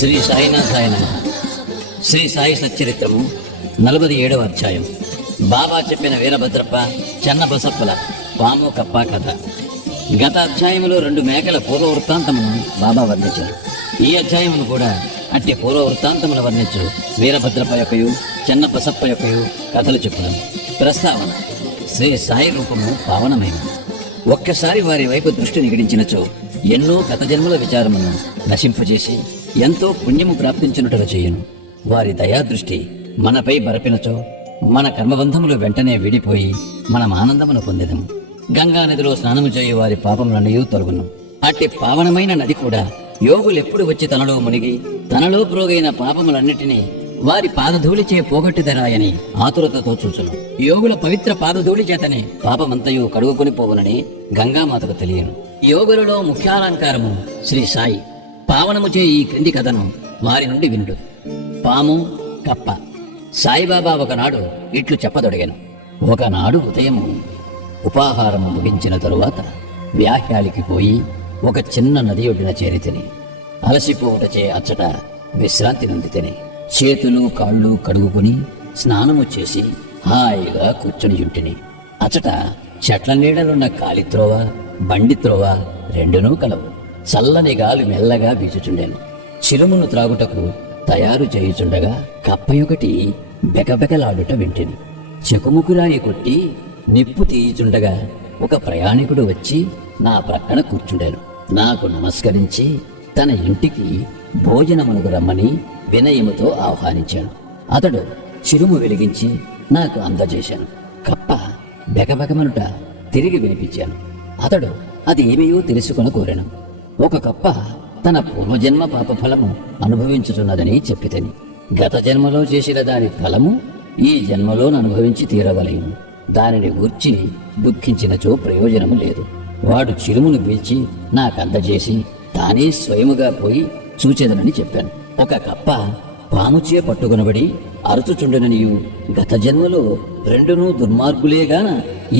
శ్రీ సాయినాథాయ నమః. శ్రీ సాయి సచ్చరిత్రము 47వ అధ్యాయం. బాబా చెప్పిన వీరభద్రప్ప చెన్న బసప్పల పాము కప్ప కథ. గత అధ్యాయములో 2 మేకల పూర్వ వృత్తాంతమును బాబా వర్ణించారు. ఈ అధ్యాయమును కూడా అట్టి పూర్వ వృత్తాంతములు వర్ణించు వీరభద్రప్ప యొక్కయు చెన్న బసప్ప యొక్కయు కథలు చెప్పుదాం. ప్రస్తావన: శ్రీ సాయి రూపము పావనమైనది. ఒక్కసారి వారి వైపు దృష్టి నిగడించినచో ఎన్నో గత జన్మల విచారమును నశింపజేసి ఎంతో పుణ్యము ప్రాప్తించినట్టుగా చేయను. వారి దయాదృష్టి మనపై బరపినచో మన కర్మబంధములు వెంటనే విడిపోయి మనం ఆనందమును పొందెదము. గంగా నదిలో స్నానము చేయు వారి పాపములన్నీ తొలగును. అట్టి పావనమైన నది కూడా యోగులెప్పుడు వచ్చి తనలో మునిగి తనలో ప్రోగైన పాపములన్నిటినీ వారి పాదధూళిచే పోగొట్టిదరాయని ఆతురతతో చూచును. యోగుల పవిత్ర పాదధూళి చేతనే పాపమంతయు కడుగుకొని పోవునని గంగామాతకు తెలియను. యోగులలో ముఖ్యాలంకారము శ్రీ సాయి. పావనము చే ఈ క్రింది కథను వారి నుండి వినుడు. పాము కప్ప. సాయిబాబా ఒకనాడు ఇట్లు చెప్పదొడిగాను. ఒకనాడు ఉదయము ఉపాహారము ముగించిన తరువాత వ్యాహ్యాలికి పోయి ఒక చిన్న నది ఒడ్డున చేరితిని. అలసిపోవుటచే అచ్చట విశ్రాంతి నొందితిని. చేతులు కాళ్ళు కడుగుకుని స్నానము చేసి హాయిగా కూర్చుని యుంటిని. అచ్చట చెట్ల నీడలున్న కాలిత్రోవ బండిత్రోవ రెండునూ కలవు. చల్లని గాలి మెల్లగా వీచుచుండెను. చిరుమును త్రాగుటకు తయారు చేయుచుండగా కప్పయొకటి బెకబెకలాడుట వింటిని. చెకుముకురాయి కొట్టి నిప్పు తీయుచుండగా ఒక ప్రయాణికుడు వచ్చి నా ప్రక్కన కూర్చుండాను. నాకు నమస్కరించి తన ఇంటికి భోజనమునకు రమ్మని వినయముతో ఆహ్వానించాను. అతడు చిరుము వెలిగించి నాకు అందజేశాను. కప్ప బెకబెకమనుట తిరిగి వినిపించాను. అతడు అది ఏమేయో తెలుసుకొని కోరాను. ఒక కప్ప తన పూర్వజన్మ పాప ఫలము అనుభవించుతున్నదని చెప్పితని. గత జన్మలో చేసిన దాని ఫలము ఈ జన్మలో అనుభవించి తీరవలేను. దానిని గూర్చి దుఃఖించినచో ప్రయోజనము లేదు. వాడు చిరుమును పీల్చి నాకందజేసి తానే స్వయముగా పోయి చూచేదనని చెప్పాను. ఒక కప్ప పాముచే పట్టుకొనబడి అరుచుచుండెననియు గత జన్మలో రెండునూ దుర్మార్గులేగాన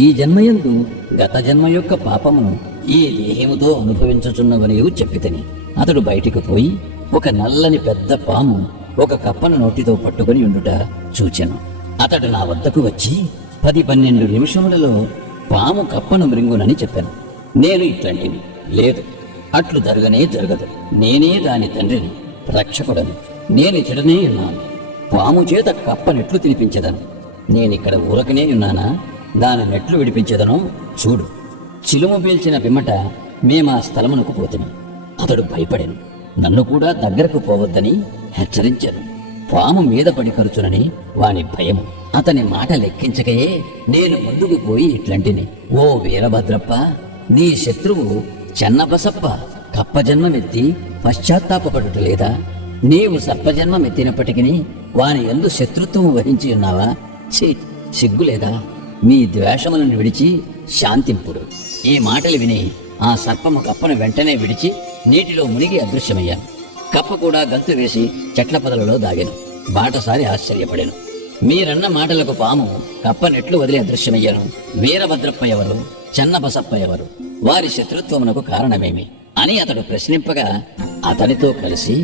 ఈ జన్మయందు గత జన్మ యొక్క పాపమును ఈ దేహముతో అనుభవించుచున్నవనియు చెప్పితని. అతడు బయటికి పోయి ఒక నల్లని పెద్ద పాము ఒక కప్పను నోటితో పట్టుకుని ఉండుట చూచెను. అతడు నా వద్దకు వచ్చి 10-12 నిమిషములలో పాము కప్పను మృంగునని చెప్పాను. నేను ఇట్లాంటిని లేదు, అట్లు జరగనే జరగదు. నేనే దాని తండ్రిని, రక్షకుడను. నేను ఇచ్చటనే ఉన్నాను. పాము చేత కప్ప నెట్లు తినిపించదను. నేనిక్కడ ఊరకనే ఉన్నానా? దాని నెట్లు విడిపించదను చూడు. చిలుము పీల్చిన పిమ్మట మేమా స్థలమునకు పోతుని. అతడు భయపడాను. నన్ను కూడా దగ్గరకు పోవద్దని హెచ్చరించాను. పాము మీద పడి కరుచునని వాని భయము. అతని మాట లెక్కించకయే నేను ముందుకు పోయి ఇట్లాంటిని. ఓ వీరభద్రప్ప, నీ శత్రువు చెన్నబసప్ప కప్పజన్మమెత్తి పశ్చాత్తాపపడుట లేదా? నీవు సర్పజన్మమెత్తినప్పటికీ వాని యందు శత్రుత్వము వహించి ఉన్నావా? సిగ్గులేదా? మీ ద్వేషములను విడిచి శాంతింపుడు. ఈ మాటలు విని ఆ సర్పము కప్పను వెంటనే విడిచి నీటిలో మునిగి అదృశ్యమయ్యాను. కప్ప కూడా గంతు వేసి చెట్ల పొదలలో దాగాను. బాటసారి ఆశ్చర్యపడాను. మీరన్న మాటలకు పాము కప్ప నెట్లు వదిలి అదృశ్యమయ్యాను. వీరభద్రప్ప ఎవరు? చెన్నబసప్ప ఎవరు? వారి శత్రుత్వమునకు కారణమేమి అని అతడు ప్రశ్నింపగా అతనితో కలిసి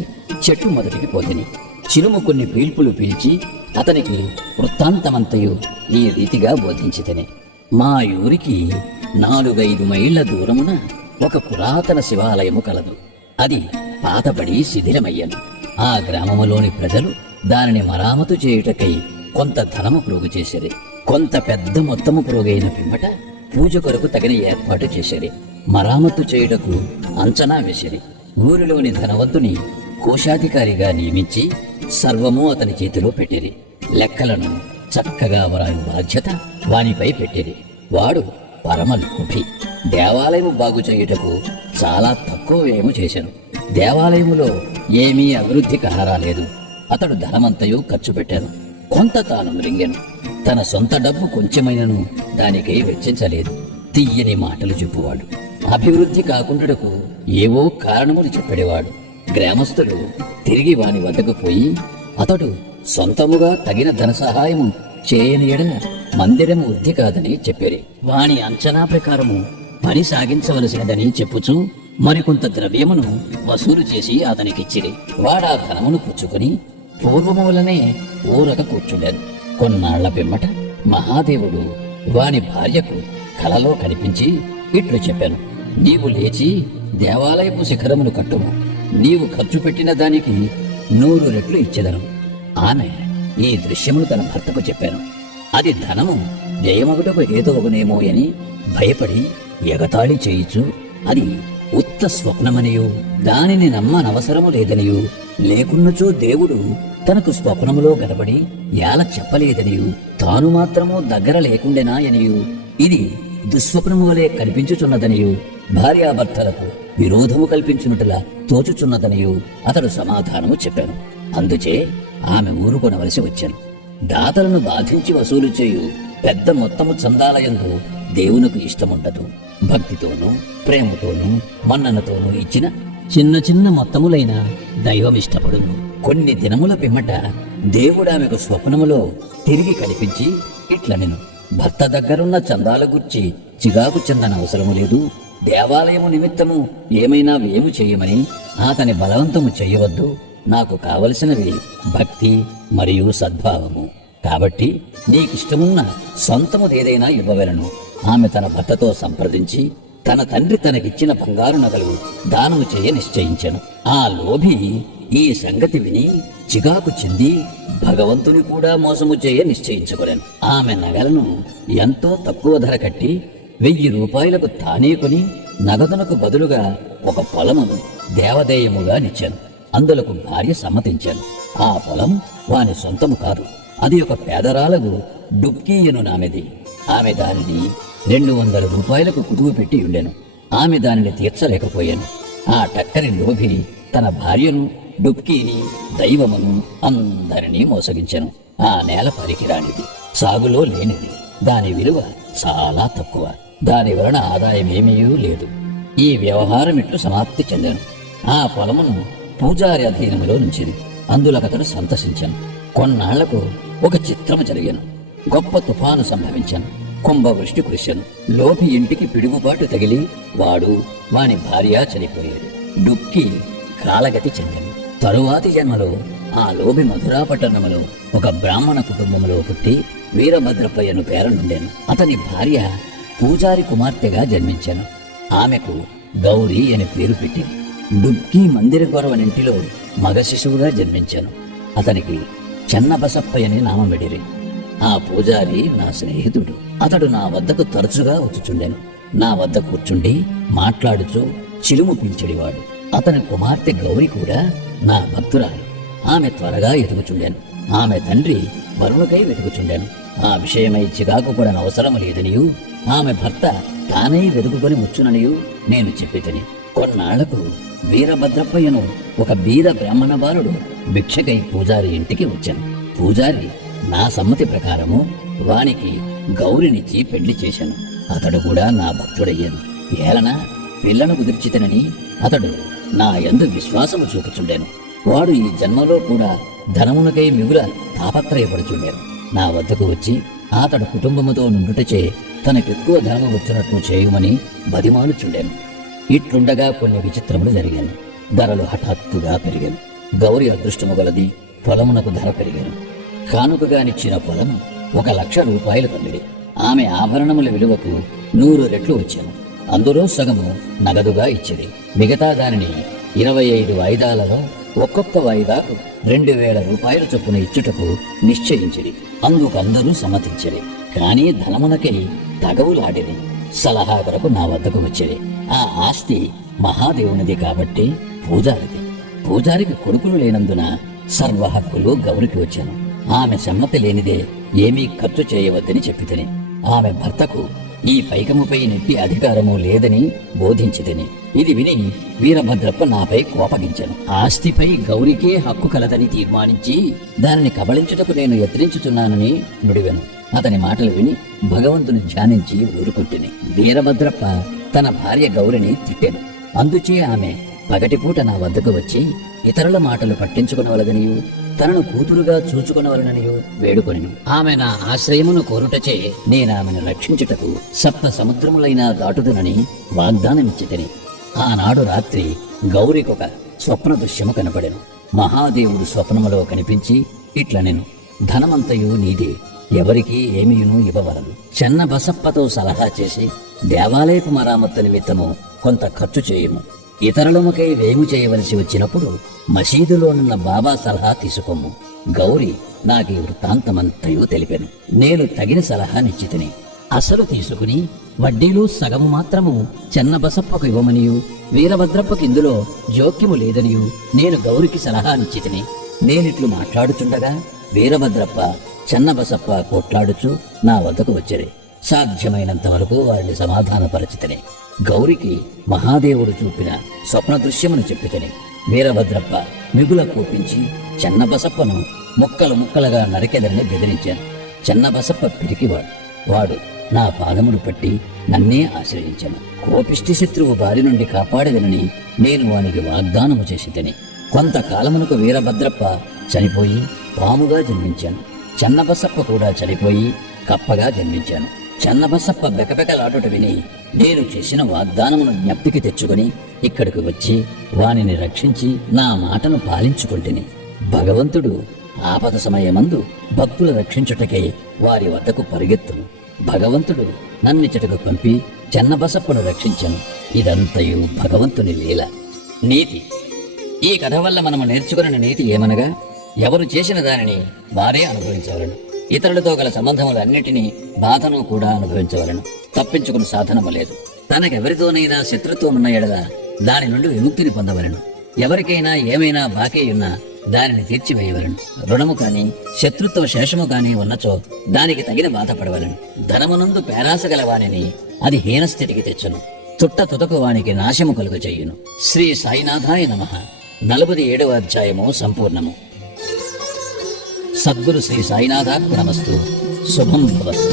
చెట్టు మొదటికి పోతిని. చిరుము కొన్ని పీల్పులు పీల్చి అతనికి వృత్తాంతమంతయు ఈ రీతిగా బోధించితిని. మా ఊరికి 4-5 మైళ్ళ దూరమున ఒక పురాతన శివాలయము కలదు. అది పాతబడి శిథిలమయ్యను. ఆ గ్రామములోని ప్రజలు దానిని మరామతు చేయుటకై కొంత ధనము ప్రోగు చేసిరి. కొంత పెద్ద మొత్తము ప్రోగైన పిమ్మట పూజ కొరకు తగిన ఏర్పాటు చేసిరి. మరామత్తు చేయుటకు అంచనా వేసిరి. ఊరిలోని ధనవంతుని కోశాధికారిగా నియమించి సర్వము అతని చేతిలో పెట్టిరి. లెక్కలను చక్కగా వ్రాయు బాధ్యత వానిపై పెట్టిరి. వాడు పరమ లోభి. దేవాలయము బాగు చేయుటకు చాలా తక్కువ వ్యయము చేశాను. దేవాలయములో ఏమీ అభివృద్ధి కనరాలేదు. అతడు ధనమంతయు ఖర్చు పెట్టాను. కొంత తాను మృంగెను. తన సొంత డబ్బు కొంచెమైనను దానికై వెచ్చించలేదు. తీయని మాటలు చెప్పువాడు. అభివృద్ధి కాకుండాకు ఏవో కారణములు చెప్పేవాడు. గ్రామస్తులు తిరిగి వాని వద్దకు పోయి అతడు సొంతముగా తగిన ధన సహాయము చేయని ఎడల మందిరము వృద్ధి కాదని చెప్పిరి. వాని అంచనా ప్రకారము పని సాగించవలసినదని చెప్పుచూ మరికొంత ద్రవ్యమును వసూలు చేసి అతనికిచ్చిరి. వాడా ధనమును పుచ్చుకొని పూర్వములనే ఊరక కూర్చుండాను. కొన్నాళ్ల పిమ్మట మహాదేవుడు వాని భార్యకు కలలో కనిపించి ఇట్లు చెప్పాను: నీవు లేచి దేవాలయపు శిఖరమును కట్టుము. నీవు ఖర్చు పెట్టిన దానికి 100 రెట్లు ఇచ్చెదను. ఆమె ఈ దృశ్యమును తన భర్తకు చెప్పాను. అది ధనము వ్యయమగుటకు హేతువగునేమో అని భయపడి ఎగతాళి చేయిచు అది ఉత్త స్వప్నమనియు దానిని నమ్మనవసరము లేదనియు, లేకున్నచో దేవుడు తనకు స్వప్నములో గనబడి యాల చెప్పలేదనియు, తాను మాత్రము దగ్గర లేకుండెనాయనియు, ఇది దుస్వప్నము వలె కనిపించుచున్నదనియు, భార్యాభర్తలకు విరోధము కల్పించున్నట్లా తోచుచున్నదనియు అతడు సమాధానము చెప్పాను. అందుచే ఆమె ఊరుకొనవలసి వచ్చాను. దాతలను బాధించి వసూలు చేయు పెద్ద మొత్తము చందాలయందు దేవునకు ఇష్టముండదు. భక్తితోనూ ప్రేమతోనూ మన్ననతోనూ ఇచ్చిన చిన్న చిన్న మొత్తములైన దైవం ఇష్టపడును. కొన్ని దినముల పిమ్మట దేవుడామెకు స్వప్నములో తిరిగి కనిపించి ఇట్లనెను: భర్త దగ్గరున్న చందాల గుర్చి చిగాకు చెందన అవసరము లేదు. దేవాలయము నిమిత్తము ఏమైనా వేము చేయమని అతని బలవంతము చేయవద్దు. నాకు కావలసినవి భక్తి మరియు సద్భావము. కాబట్టి నీకిష్టమున్న సొంతముదేదైనా ఇవ్వవలను. ఆమె తన భర్తతో సంప్రదించి తన తండ్రి తనకిచ్చిన బంగారు నగలు దానము చేయ నిశ్చయించెను. ఆ లోభి ఈ సంగతి విని చికాకు చెంది భగవంతుని కూడా మోసము చేయ నిశ్చయించుకొనెను. ఆమె నగలను ఎంతో తక్కువ ధర కట్టి 1000 రూపాయలకు తానే కొని నగదునకు బదులుగా ఒక పొలమును దేవదేయముగా నిచ్చాను. అందులకు భార్య సమ్మతించాను. ఆ పొలం వాని సొంతము కాదు, అది ఒక పేదరాలకు డుబ్కీయను నామెది. ఆమె దానిని 200 రూపాయలకు కుదువు పెట్టి ఉండెను. ఆమె దానిని తీర్చలేకపోయాను. ఆ టక్కరి లోభి తన భార్యను, డుబ్కీని, దైవమును అందరినీ మోసగించెను. ఆ నేల పనికిరానిది, సాగులో లేనిది, దాని విలువ చాలా తక్కువ, దాని వలన ఆదాయమేమీ లేదు. ఈ వ్యవహారం ఇట్లు సమాప్తి చెందాను. ఆ పొలమును పూజారి అధీనములో నుంచింది. అందులకతడు సంతసించాను. కొన్నాళ్లకు ఒక చిత్రము జరిగాను. గొప్ప తుఫాను సంభవించాను. కుంభవృష్టి కురిశాను. లోపి ఇంటికి పిడుగుపాటు తగిలి వాడు వాని భార్య చనిపోయాడు. డుక్కి కాలగతి చెందాను. తరువాతి జన్మలో ఆ లోబి మధురాపట్టణములో ఒక బ్రాహ్మణ కుటుంబంలో పుట్టి వీరభద్రప్పయ్యను పేరనుండాను. అతని భార్య పూజారి కుమార్తెగా జన్మించాను. ఆమెకు గౌరీ అని పేరు పెట్టి డుక్కి మందిర గొరవనింటిలో మగ శిశువుగా జన్మించాను. అతనికి చెన్నబసప్పయ్యని నామం పెడిరి. ఆ పూజారి నా స్నేహితుడు. అతడు నా వద్దకు తరచుగా వచ్చుచుండెను. నా వద్ద కూర్చుండి మాట్లాడుచూ చిలుము పీల్చెడివాడు. అతని కుమార్తె గౌరి కూడా నా భక్తురాలు. ఆమె త్వరగా ఎదుగుచుండెను. ఆమె తండ్రి వరుణకై వెతుకుచుండెను. ఆ విషయమై చికాకు కూడా అవసరము లేదనియు, ఆమె భర్త తానై వెతుకుకొని వచ్చుననియు నేను చెప్పితిని. కొన్నాళ్లకు వీరభద్రప్పయ్యను ఒక బీద బ్రాహ్మణ బాలుడు భిక్షకై పూజారి ఇంటికి వచ్చాను. పూజారి నా సమ్మతి ప్రకారము వానికి గౌరినిచ్చి పెళ్లి చేశాను. అతడు కూడా నా భక్తుడయ్యాను. ఏలన పిల్లను కుదిర్చితనని అతడు నా యందు విశ్వాసము చూపుచుండెను. వాడు ఈ జన్మలో కూడా ధనమునకై మిగుల తాపత్రయపడుచుండెను. నా వద్దకు వచ్చి అతడు కుటుంబముతో నుండుటచే తనకెక్కువ ధనము వచ్చునట్లు చేయుమని బతిమాలుచుండెను. ఇట్లుండగా కొన్ని విచిత్రములు జరిగాను. ధరలు హఠాత్తుగా పెరిగాను. గౌరి అదృష్టము గలది. పొలమునకు ధర పెరిగాను. కానుకగానిచ్చిన పొలము 1,00,000 రూపాయలు పండిడి. ఆమె ఆభరణముల విలువకు 100 రెట్లు వచ్చాను. అందులో సగము నగదుగా ఇచ్చింది. మిగతా దానిని 25 వాయిదాలలో ఒక్కొక్క వాయిదాకు 2,000 రూపాయల చొప్పున ఇచ్చుటకు నిశ్చయించిరి. అందుకందరూ సమ్మతించిరి. కానీ ధనమునకై తగవులాడిరి. సలహా కొరకు నా వద్దకు వచ్చిరి. ఆ ఆస్తి మహాదేవునిది కాబట్టి పూజారిది. పూజారికి కొడుకులు లేనందున సర్వ హక్కులు గౌరికి వచ్చాను. ఆమె సమ్మతి లేనిదే ఏమీ ఖర్చు చేయవద్దని చెప్పితిని. ఆమె భర్తకు ఈ పైకముపై నెట్టి అధికారము లేదని బోధించితిని. ఇది విని వీరభద్రప్ప నాపై కోపగించెను. ఆస్తిపై గౌరికే హక్కు కలదని తీర్మానించి దానిని కబళించుటకు నేను యత్నించుచున్నానని నుడివెను. అతని మాటలు విని భగవంతుని ధ్యానించి ఊరుకుంటుని. వీరభద్రప్ప తన భార్య గౌరిని తిట్టెను. అందుచే ఆమె పగటిపూట నా వద్దకు వచ్చి ఇతరుల మాటలు పట్టించుకునవలదనియు తనను కూతురుగా చూచుకునవలననియు వేడుకొనెను. ఆమె నా ఆశ్రయమును కోరుటచే నేనామెను రక్షించుటకు 7 సముద్రములైనా దాటుదునని వాగ్దానమిచ్చితిని. ఆనాడు రాత్రి గౌరికొక స్వప్న దృశ్యము కనపడెను. మహాదేవుడు స్వప్నములో కనిపించి ఇట్ల నేను ధనమంతయు నీదే, ఎవరికి ఏమీయును ఇవ్వవలదు. చెన్న బసప్పతో సలహా చేసి దేవాలయపు మరామత్తు నిమిత్తము కొంత ఖర్చు చేయము. ఇతరులముకై వేము చేయవలసి వచ్చినప్పుడు మసీదులోనున్న బాబా సలహా తీసుకోము. గౌరి నాకు ఈ వృత్తాంతమంతయు తెలిపెను. నేను తగిన సలహానిచ్చితిని. అసలు తీసుకుని వడ్డీలో సగము మాత్రము చెన్నబసప్పకు ఇవ్వమనియు, వీరభద్రప్పకి ఇందులో జోక్యము లేదనియు నేను గౌరికి సలహానిచ్చితిని. నేనిట్లు మాట్లాడుచుండగా వీరభద్రప్ప చెన్నబసప్ప కొట్లాడుచు నా వద్దకు వచ్చిరి. సాధ్యమైనంత వరకు వారిని సమాధానపరచితిని. గౌరికి మహాదేవుడు చూపిన స్వప్న దృశ్యమును చెప్పితిని. వీరభద్రప్ప మిగుల కూపించి చెన్నబసప్పను ముక్కలు ముక్కలుగా నరికెదరని బెదిరించాను. చెన్నబసప్ప పిరికివాడు. వాడు నా పాదమును పట్టి నన్నే ఆశ్రయించాను. కోపిష్టి శత్రువు బారి నుండి కాపాడదనని నేను వానికి వాగ్దానము చేసితిని. కొంతకాలమునకు వీరభద్రప్ప చనిపోయి పాముగా జన్మించాను. చెన్నబసప్ప కూడా చనిపోయి కప్పగా జన్మించాను. చెన్నబసప్ప బెకబెకలాడుట విని నేను చేసిన వాగ్దానమును జ్ఞప్తికి తెచ్చుకొని ఇక్కడికి వచ్చి వానిని రక్షించి నా మాటను పాలించుకుంటుని. భగవంతుడు ఆపద సమయమందు భక్తులు రక్షించుటకై వారి వద్దకు పరిగెత్తును. భగవంతుడు నన్నిచటకు పంపి చెన్నబసప్పను రక్షించను. ఇదంతయు భగవంతుని లీల. నీతి. ఈ కథ వల్ల మనము నేర్చుకున్న నీతి ఏమనగా, ఎవరు చేసిన దానిని వారే అనుభవించవలను. ఇతరులతో గల సంబంధములన్నిటినీ బాధను కూడా అనుభవించవలను. తప్పించుకుని సాధనము లేదు. తనకెవరితోనైనా శత్రుత్వమున్న ఎడల దాని నుండి విముక్తిని పొందవలను. ఎవరికైనా ఏమైనా బాకీ ఉన్నా దానిని తీర్చివేయవలను. రుణము కాని శత్రుత్వ శేషము కాని ఉన్నచో దానికి తగిన బాధపడవలను. ధనమునందు పేరాస గల వానిని అది హీనస్థితికి తెచ్చును. తుట్ట తుదకు వానికి నాశము కలుగు చెయ్యును. శ్రీ సాయినాథాయ నమః. 47వ అధ్యాయము సంపూర్ణము. సద్గురు శ్రీ సాయినాథార్పణమస్తు. శుభం భవతు.